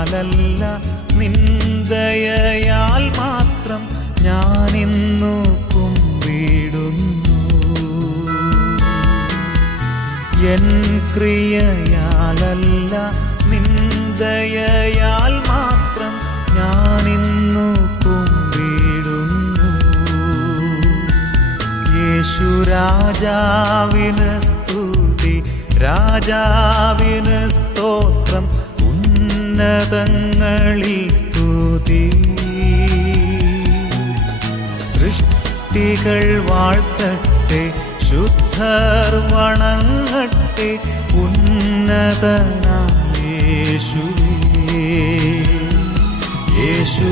കൃപയാലല്ല നിന്ദയയാൽ മാത്രം ഞാനിന്നു കുമ്പിടുന്നു. എൻ ക്രിയയാലല്ല നിന്ദയയാൽ മാത്രം ഞാനിന്നു കുമ്പിടുന്നു. യേശു രാജാവിന് സ്തുതി, രാജാവിന് സ്തോത്രം, ഉന്നതങ്ങളിൽ സ്തുതി. സൃഷ്ടികൾ വാഴ്ത്തട്ടെ, ശുദ്ധർ വണങ്ങട്ടെ ഉന്നതനാം യേശുവേ. യേശു